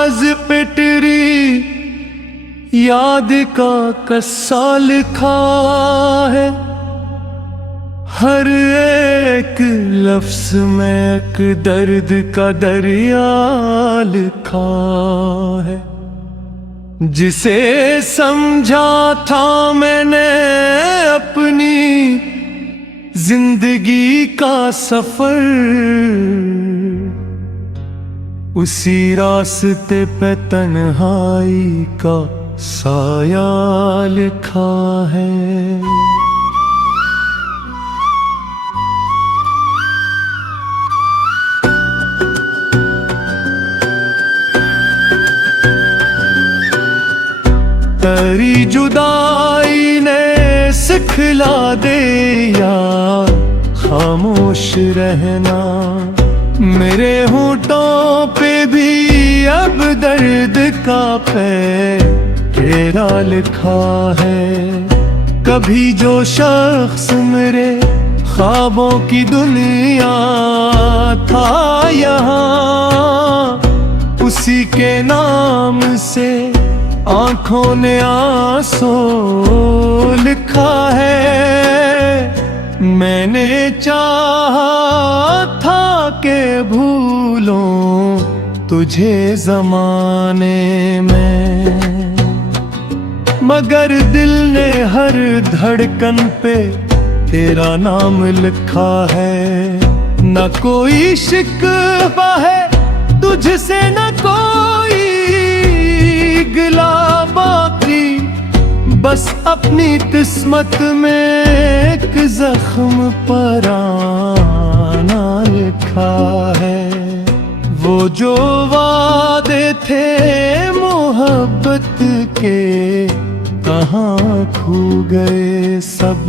कागज पे तेरी याद का कस्सा लिखा है। हर एक लफ्ज में एक दर्द का दरिया लिखा है। जिसे समझा था मैंने अपनी जिंदगी का सफर, उसी रास्ते पे तन्हाई का साया लिखा है। तेरी जुदाई ने सिखला दे यार खामोश रहना। मेरे होठों पे भी अब दर्द का पैरा लिखा है। कभी जो शख्स मेरे ख्वाबों की दुनिया था यहाँ, उसी के नाम से आंखों ने आंसू लिखा है। मैंने चाहा था कि भूलूं तुझे ज़माने में, मगर दिल ने हर धड़कन पे तेरा नाम लिखा है। न कोई शिकवा है तुझसे, न कोई गिला बाकी, बस अपनी किस्मत में एक जख्म पराना लिखा है। वो जो वादे थे मोहब्बत के कहाँ खो गए सब।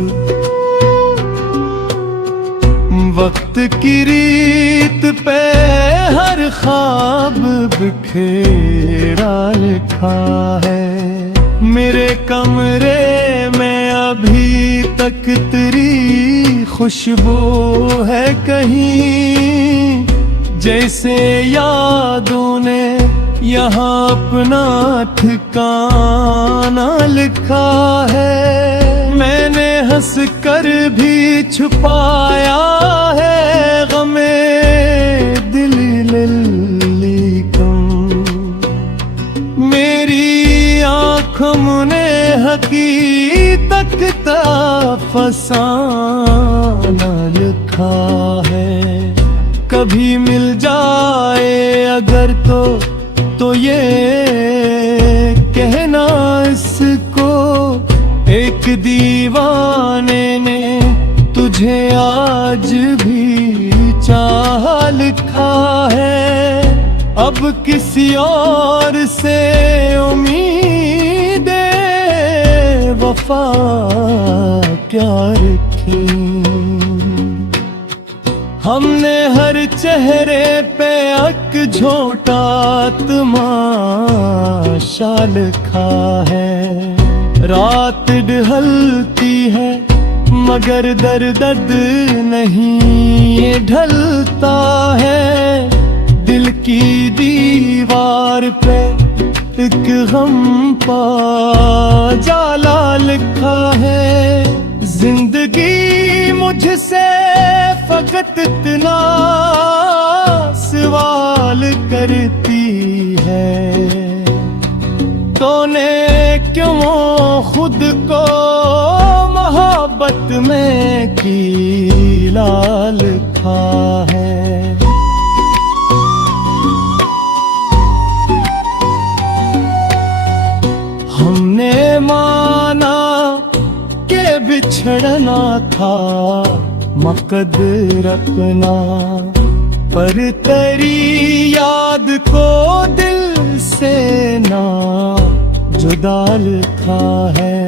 वक्त की रीत पे हर ख्वाब बिखेरा लिखा है। मेरे कमरे में अभी तक तेरी खुशबू है कहीं, जैसे यादों ने यहाँ अपना ठिकाना लिखा है। मैंने हंस कर भी छुपाया है गमे दिल लल्ली कम। मेरी आँखों ने हकीकत का फसाना लिखा है। कभी मिल जाए अगर तो ये कहना इसको, एक दीवाने ने तुझे आज भी चाह लिखा है। अब किसी और से उम्मीद वफा क्या रखी। हमने हर चेहरे पे एक झोटा तमाशा लिखा है। रात ढलती है मगर दर्द नहीं ये ढलता है। दिल की दीवार पे एक गम पा जाला लिखा है। जिंदगी मुझसे फकत इतना सवाल करती है, तूने क्यों खुद को मोहब्बत में कीला लिखा है। हमने माना के बिछड़ना था मकदर अपना, पर तेरी याद को दिल से ना जुदा लिखा है।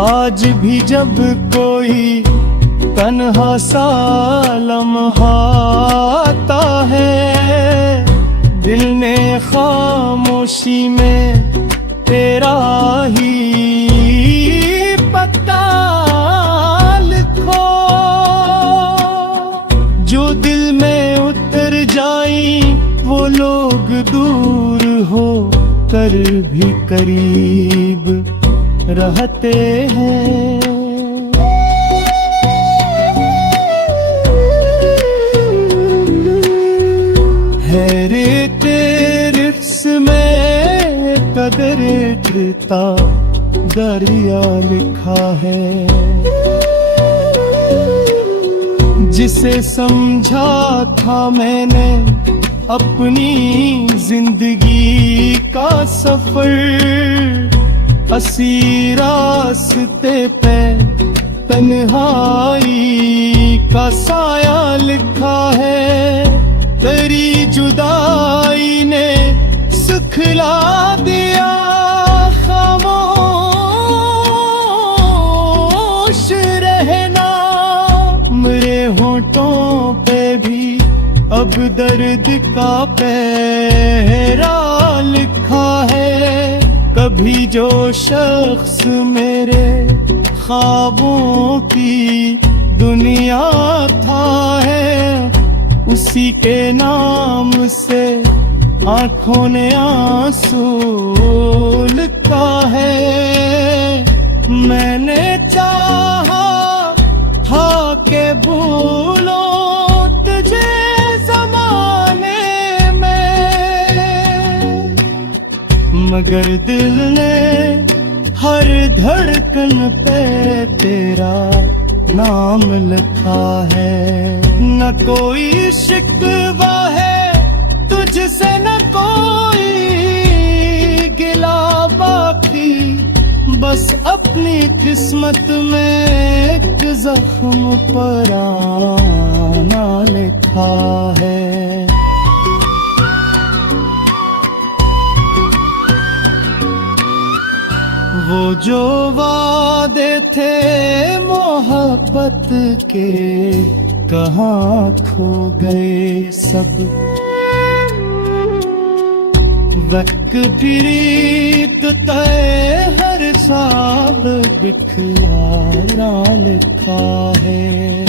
आज भी जब कोई तन्हा सा लम्हा आता है, दिल ने खामोशी में तेरा ही पता लिखो। जो दिल में उतर जाई वो लोग दूर पर भी करीब रहते हैं। हैरे तेरे में कदर कृता दरिया लिखा है। जिसे समझा था मैंने अपनी जिंदगी का सफर, असी रास्ते पे तन्हाई का साया लिखा है। तेरी जुदाई ने सुखला दिया खामोश रहना। मेरे होठों पे भी अब दर्द का पहरा लिखा है। कभी जो शख्स मेरे ख्वाबों की दुनिया था है, उसी के नाम से आंखों ने आंसू लिखा है। मैंने चाहा था के भूलो तुझे ज़माने में, मगर दिल ने हर धड़कन पे तेरा नाम लिखा है। न कोई शिकवा है तुझसे, न कोई गिला बाकी, बस अपनी किस्मत में एक जख्म पर आना लिखा है। वो जो वादे थे मोहब्बत के कहाँ खो गए सब। वक्त प्रीत तय हर साल बिखरा लिखा है।